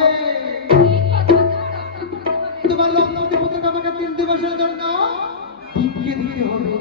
হবে। তোমার লক্ষ্মী পুত্রকে আমাকে 3 দিবসের জন্য ভিক্ষে দিতে হবে।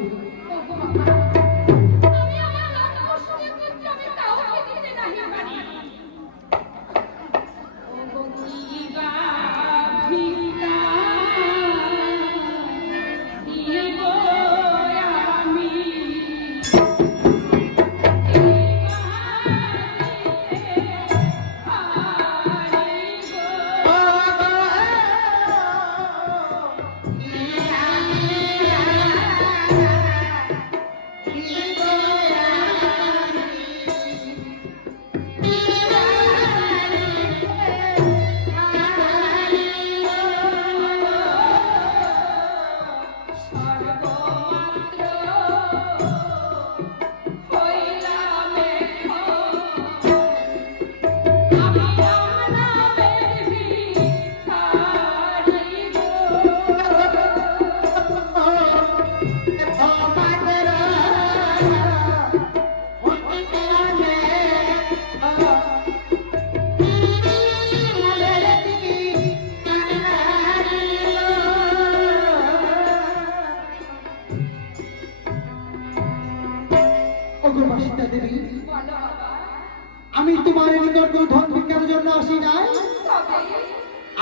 আমি তোমার নিকট ধন ভিক্ষার জন্য আসি নাই,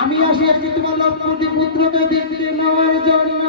আমি আসিয়াছি তোমার লক্ষ্মী পুত্রকে দেখতে নেওয়ার জন্য।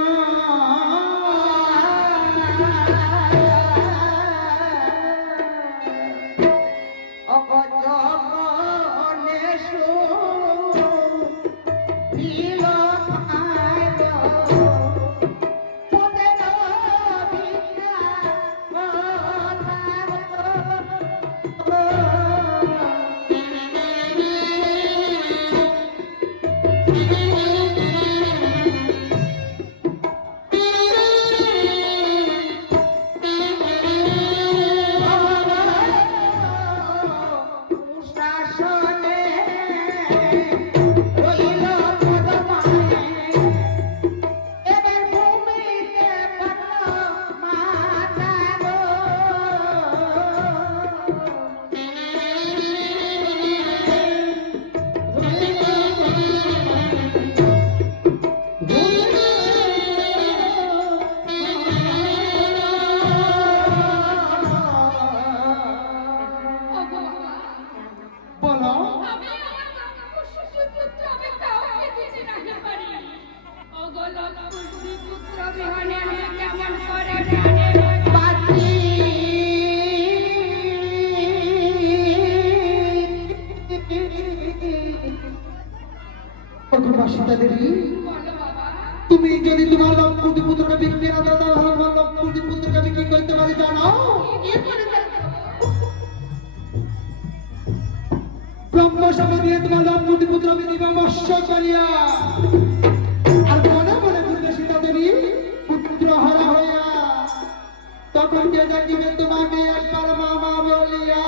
তুমি যদি তোমার লক্ষ্মী পুত্রকে বিক্রি না দাও তাহলে তোমার লক্ষ্মী পুত্রকে আমি কি করতে পারি জানো? ব্রহ্মসভা দিয়ে তোমার লক্ষ্মী পুত্র আমি দিব মৎস্য চালিয়া। আর মনে মনে বুঝবে সীতা দেবী পুত্র হারা হইয়া, তখন কে ডাকিবে তোমাকে একবার মামা বলিয়া।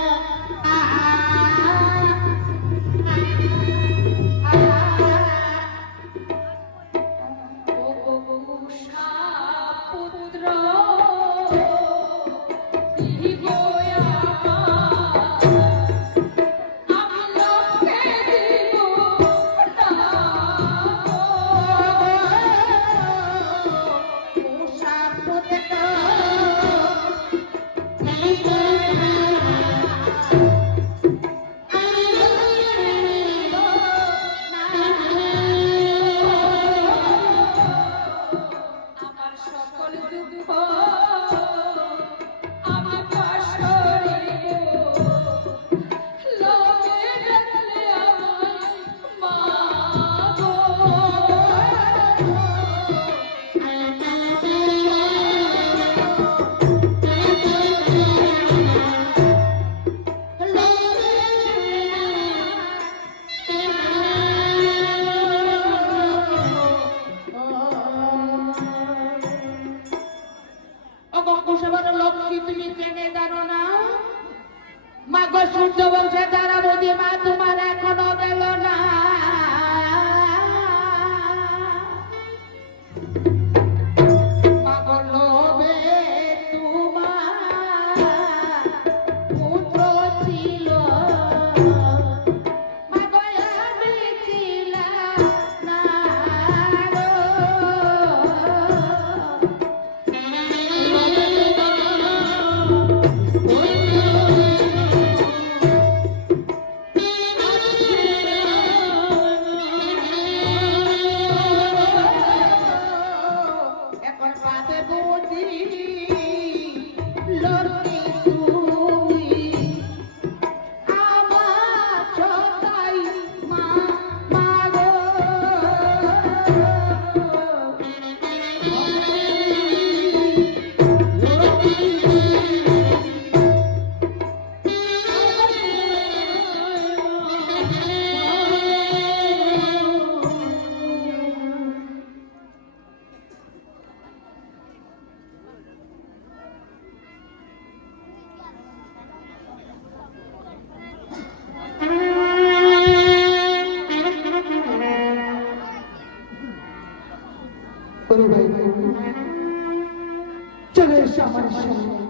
এসো আমার সামনে।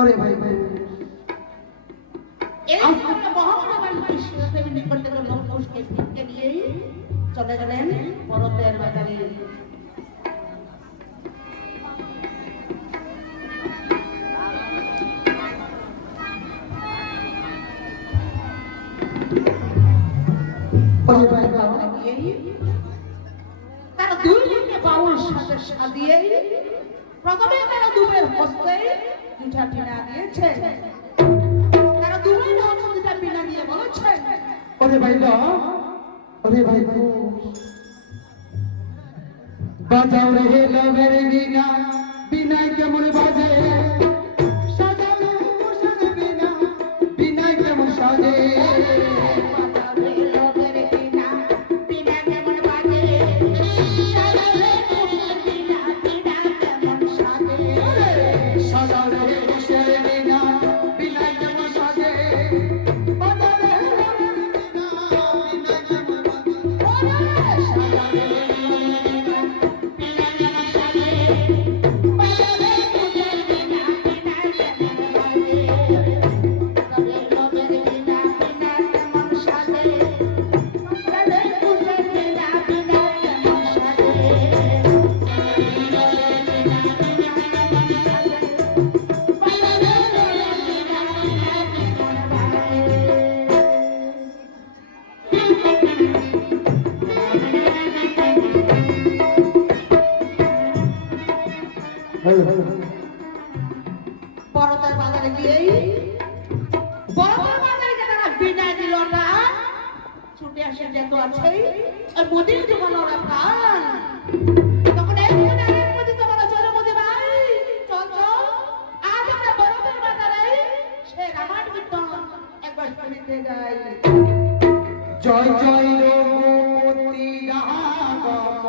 ওরে ভাই ভাই এই মহামানব কৃষ্ণদেবী নিকটে লঙ্কুশকে ফিরতে নিয়েই চলে গেলেন পরতের বাজারে। তারা দুই দিকে বাউল সাজে সাজিয়ে প্রথমে তারা দুবের হস্তে দুটা টিনা দিয়েছে। তারা দুবের হস্তে দুটা টিনা দিয়ে বলেছে, ওরে ভাই ওরে ভাই বাজাও রে লবের বিনা বিনায় কেমন বাজে, সাজালে বসার বিনা বিনায় কেমন সাজে। পরতের বাজারে গিয়েই পরতের বাজারে তারা বিনা দিল না, ছুটে আসে যেত আছে মোদির জীবন ওরা প্রাণ। তখন একজন আগের মধ্যে তোমরা চলো মোদি ভাই, চল চল আজ আমরা পরতের বাজারে সে রামায়ণ কীর্তন একবার শুনিতে যাই। জয় জয় রঘুপতি রাঘব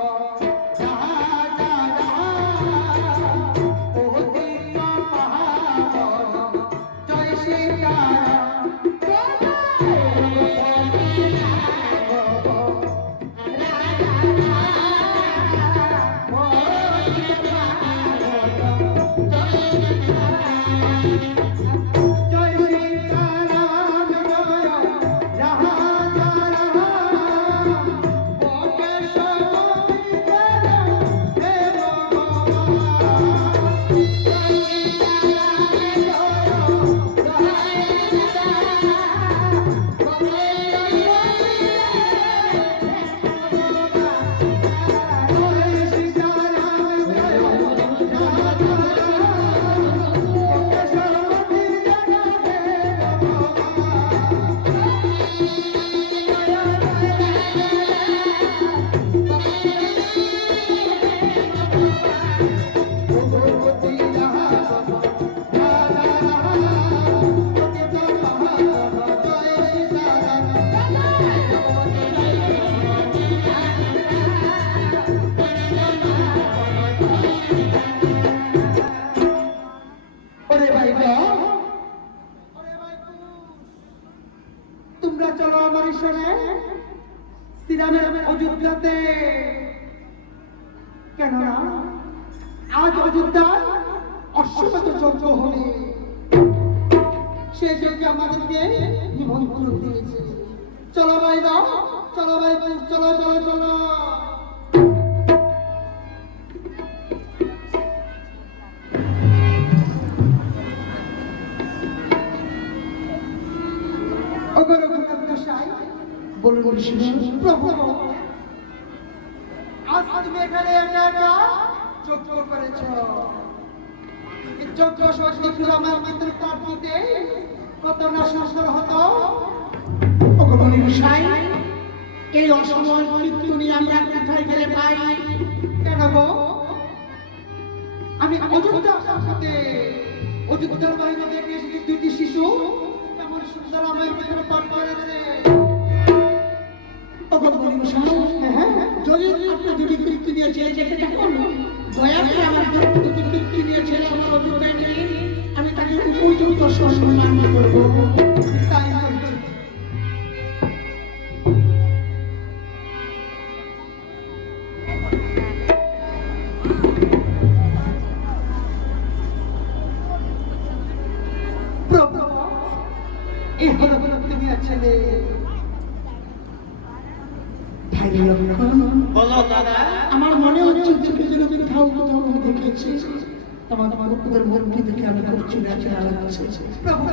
তোমরা চলো আমার সঙ্গে শ্রীরামের অযোধ্যাতে। কেননা আজ অযোধ্যায় অশ্বমেধ যজ্ঞ হবে, সেই যজ্ঞে আমাদেরকে নিমন্ত্রণ দিয়েছে। চলো ভাই দাও, চলো ভাই, চলো চলো চলো। বলুন প্রভু, আজ তুমি এখানে একা একা যজ্ঞ করেছ, যজ্ঞ সঠিক আমার কিন্তু তার দিতে কত না সুন্দর হতো। ভগবান গোসাই, এই অসময় কীর্তনী আমরা কোথায় গেলে পাই? কেন গো? আমি অযোধ্যা আসার সাথে অযোধ্যার বাইরে দেখে এসেছি দুটি শিশু কেমন সুন্দর আমার ভিতরে পাঠ করেছে। ভগবান গোসাই, যদি আপনি দুটি কীর্তনী ছেলে যেতে থাকুন, দয়া করে আমার দুটি কীর্তনী ছেলে আমার অযোধ্যায় নিয়ে আমি তাকে উপযুক্ত সম্মান করবো। তাই করছি। প্রভু, এই হলো তুমি ছেলে। ভাই লক্ষণ, বলো দাদা। আমার মনে হচ্ছে ছোট ছোট কোথাও কোথাও আমি দেখেছি তোমার পুত্রের মূর্তি দেখে আমি খুব চুরা চুরা লাগছে। প্রভু,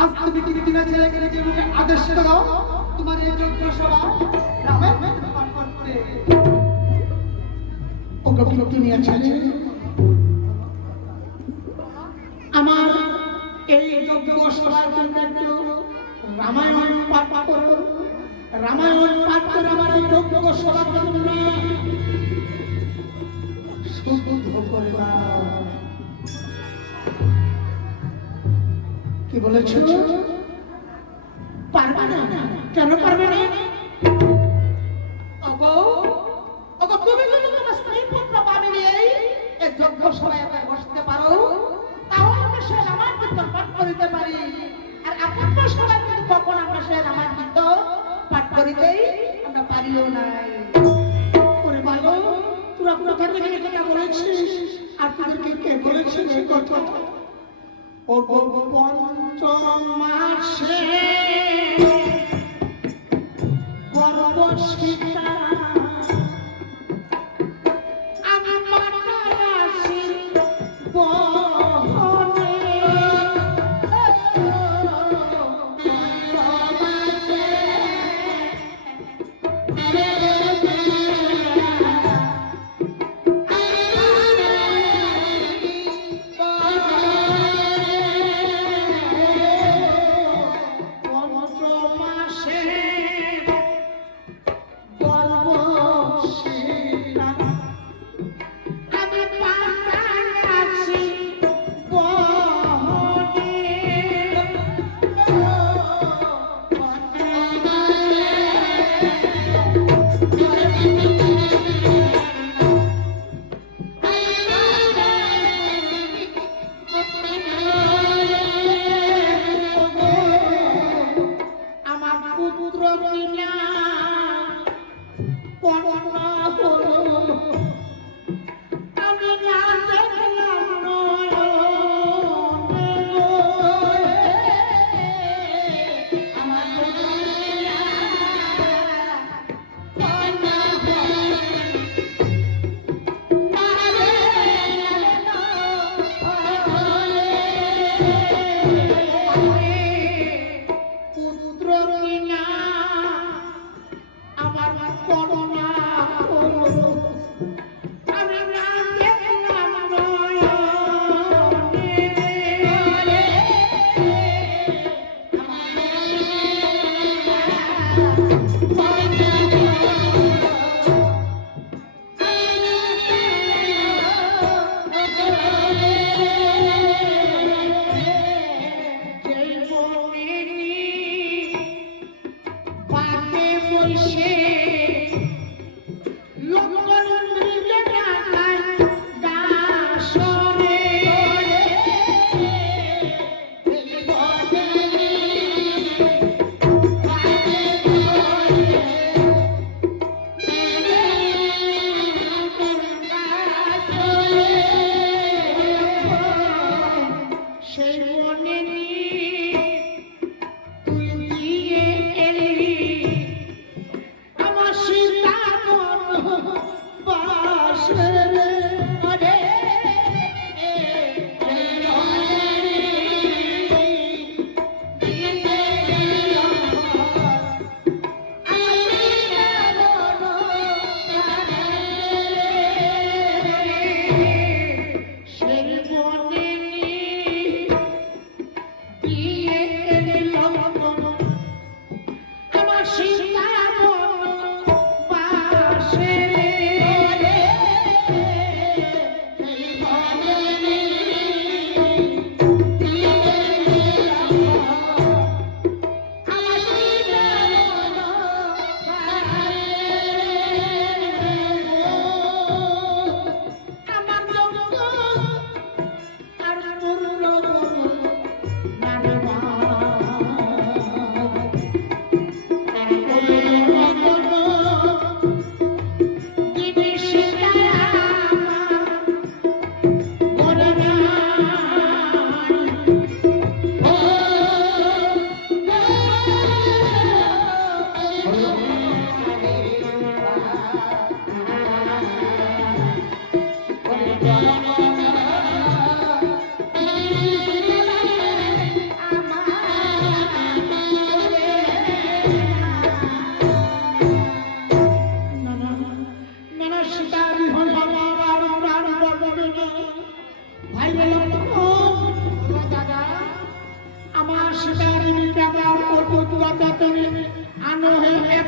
আজ তুমি কীর্তনা ছেলেকে নিজে মুখে আদেশ করো তোমার এই যজ্ঞ সভা রামের নামে পাঠ করতে। ওকে কীর্তনী ছেলে, আমার এই যজ্ঞ সভার কন্যাক্য রামায়ণ পাঠ করো। রামায়ণ পাঠ করে আমার এই যজ্ঞ সভা কন্যা শুদ্ধ করে দাও। কি বলেছ? পারবে না? কেন পারবে না? ওগো, ওগো, তুমি যদি তোমার স্ত্রী পুত্র পাবে এই যজ্ঞ সভায় বসতে পারো, তাহলে আমরা সে রামায়ণ কীর্তন পাঠ করিতে পারি। আর আপনার সবাই কিন্তু কখন আমরা সে রামায়ণ কীর্তন পাঠ করিতেই আমরা পারিও নাই। ওরে ভালো, তোরা কোথা থেকে এই কথা বলেছিস? আর তোদেরকে কে বলেছে এই কথা? ও গো, পঞ্চম মাসে গর্ভসীতা আমি মাতারাসি বহনে আমি পাতারাসি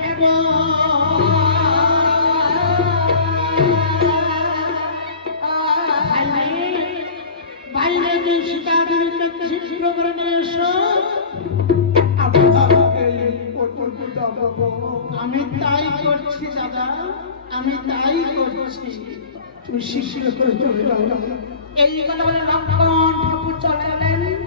রাখবো। বাইরে যে সীতাদেবীকে শীঘ্র করে নিয়ে এসো। আমি তাই করছি দাদা, আমি তাই করছি। তুমি শীঘ্র করে চলে যাও। এই কথা বলে লক্ষণ ঠাকুর চলে গেলেন।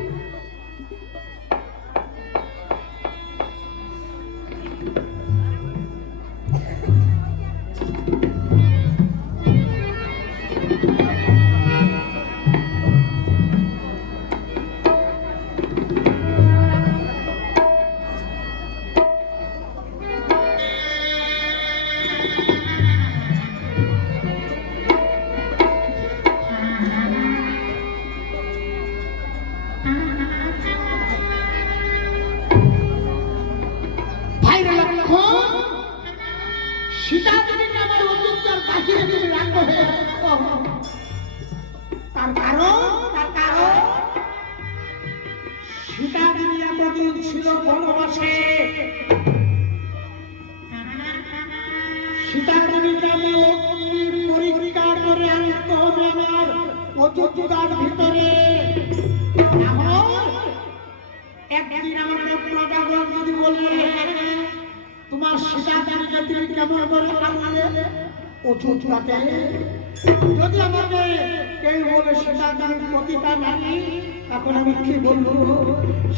ভাইরা লক্ষণ, সীতাদেবীকে আমার অযোধ্যার বাহিরে তুমি রাখো হে। তার কারণ সীতাদেবী এতদিন ছিল বনবাসে। সীতাদেবীকে আমার অগ্নি পরীক্ষা করে আনতে হবে আমার অযোধ্যার ভিতরে। না হয় একদিন আমাকে প্রজাগণ যদি বলে তোমার সীতাদেবীকে তুমি কেমন করে আনলে অযোধ্যাতে, যদি আমাকে কেউ বলে সীতাদেবীর প্রতিটা নারী, তখন আমি কি বলবো?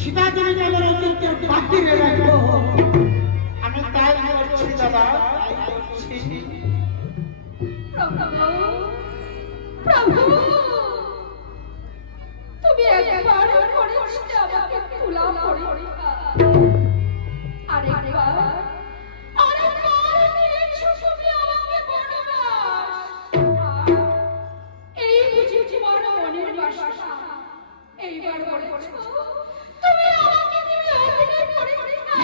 সীতাদেবীকে আমার অযোধ্যার বাহিরে রাখবো। আমি তাই করছি দাদা, তাই করছি। প্রভু, তুমি একবার করেছিলে আমাকে তুলা পরীক্ষা, আরেকবার দিয়েছো তুমি আমাকে বনবাস। এই বুঝি তোমার মনের বাসনা। এইবার বলেছো তুমি আমাকে দিবে অগ্নি পরীক্ষা।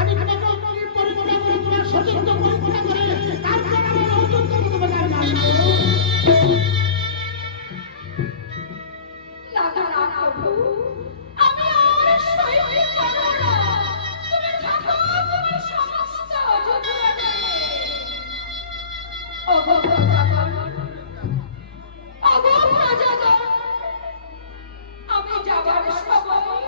আমি তোমাকে অগ্নির পরীক্ষা করে তোমার সতীত্ব পরীক্ষা করে তারপর আমার অযোধ্যা তোমাকে আনবো। আমি আর সইতে পারবো না। তুমি থাকো তোমার সমস্ত অযোধ্যাতে। ওগো প্রজাগণ, ওগো প্রজাগণ, আমি যাবার সময়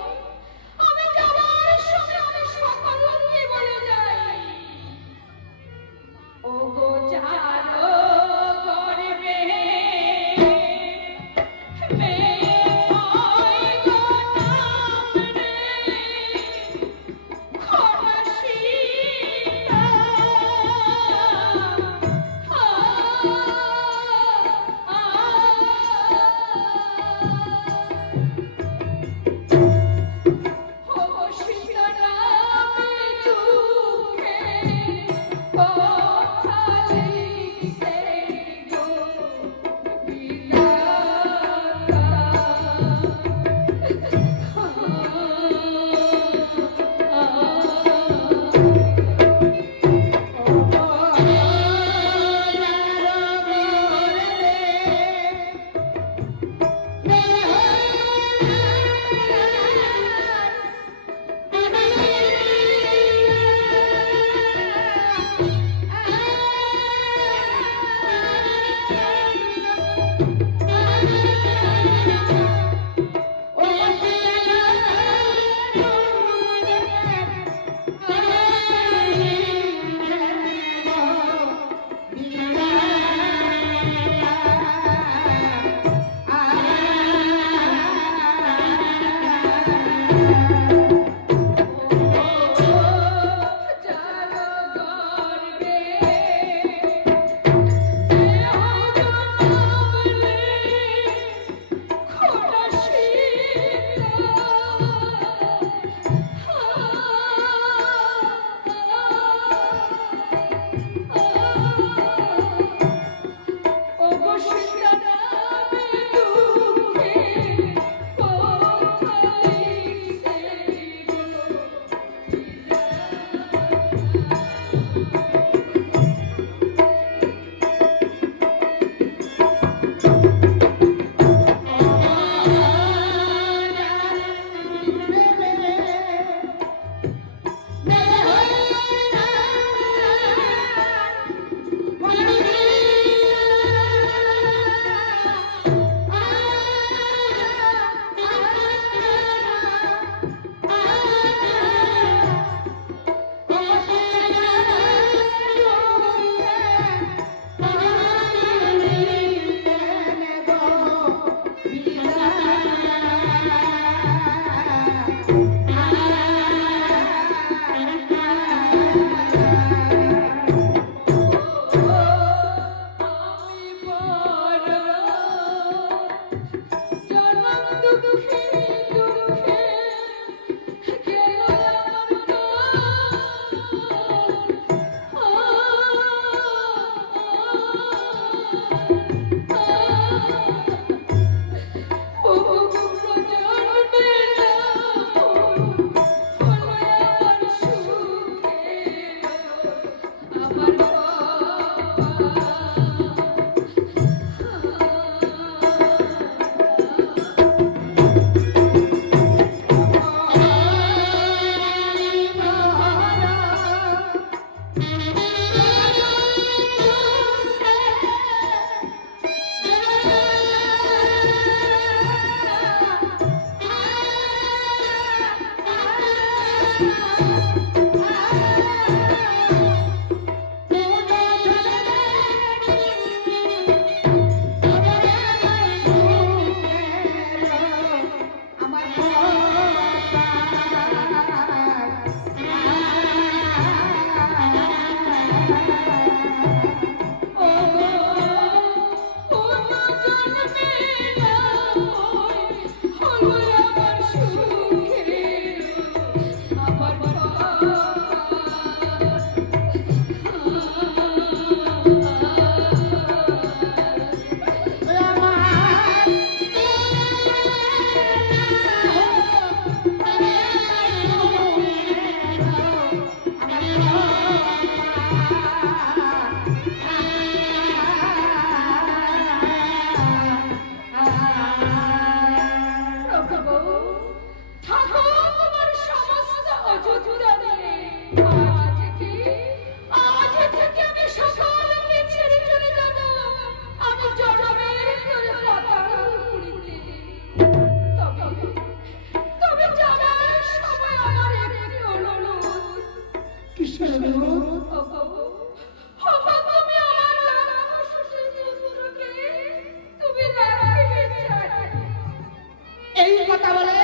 কথা বলে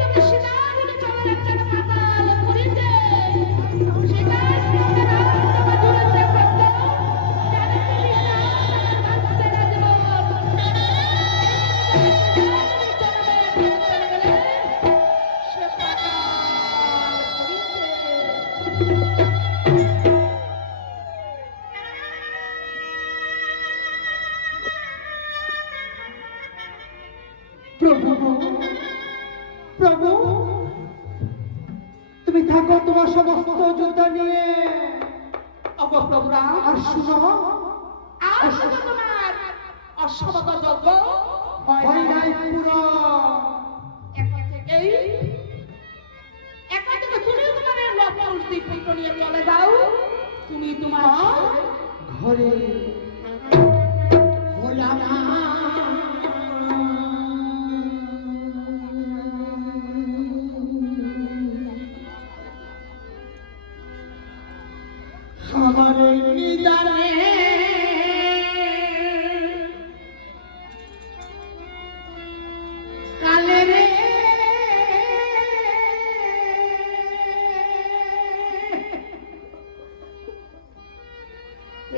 তুমি সীতাগুলি চলে একটা পাতাল করিতে সীতা তোমার দূরে করত জানে তুমি না বাঁচতে না জীবন সে পাতাল করিতে প্রভু প্রভু তুমি থাকো তোমার সমস্ত যোদ্ধা নিয়ে অপপ্রভুরা আর শুনো আর শুধু তোমার অশ্ববত যজ্ঞ হয় নাই পুরো একা থেকে তুমি তোমার লক্ষ্য পুত্র নিয়ে চলে যাও তুমি তোমার ঘরে আমার নিদানে কালে রে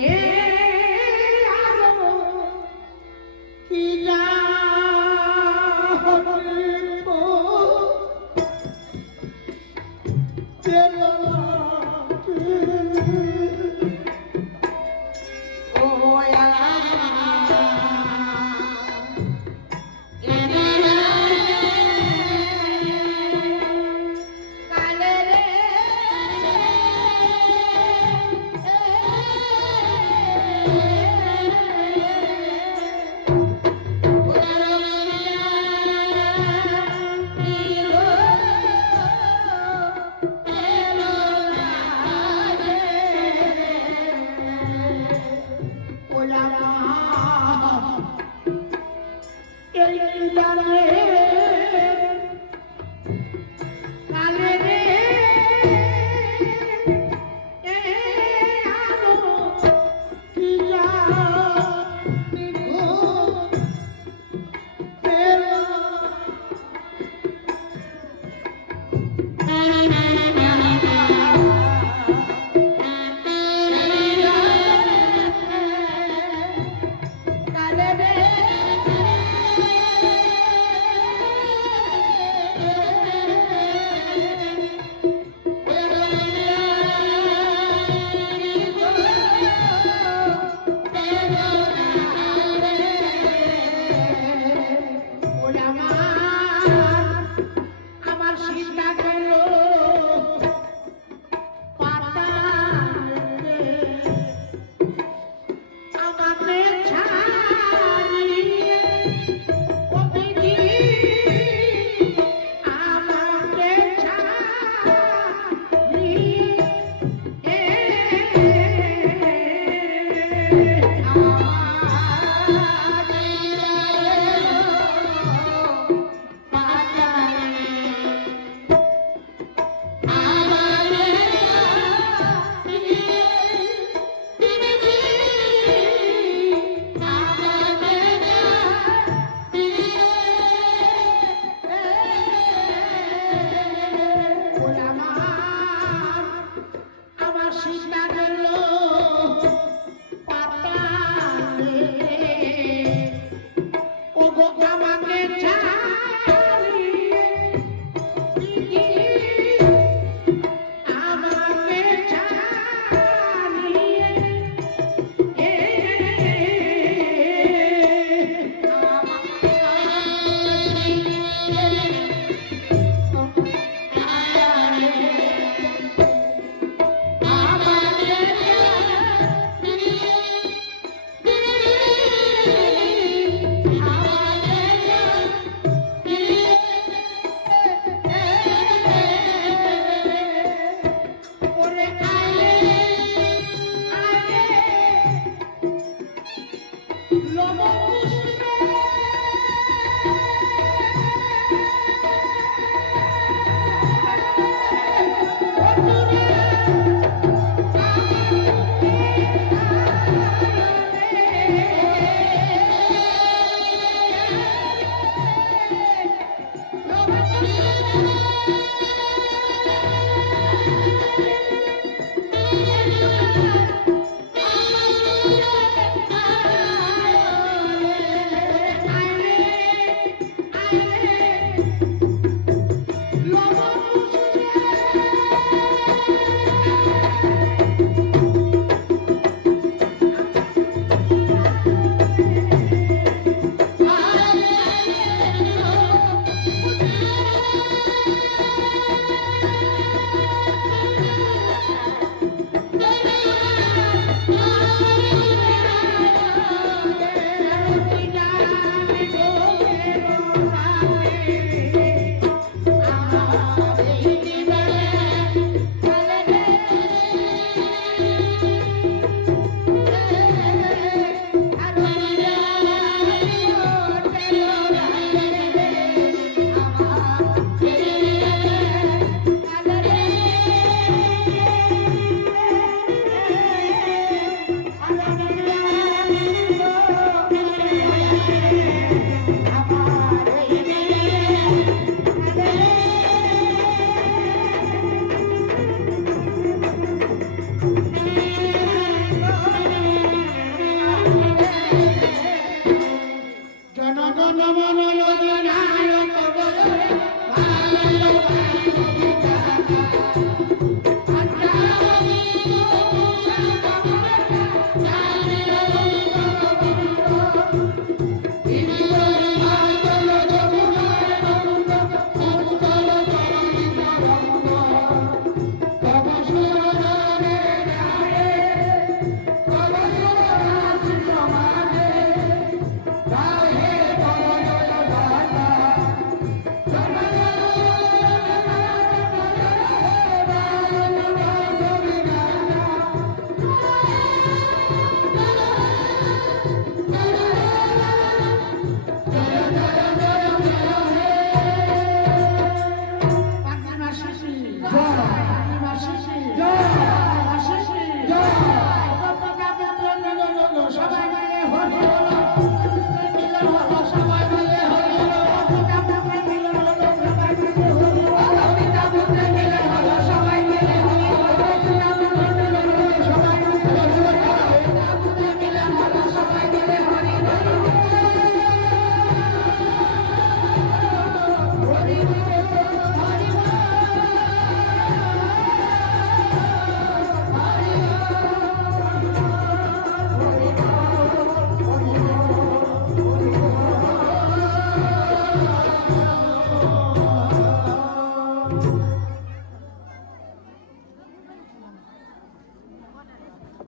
এ আলো কি যা হবে তো তেলো আমাকে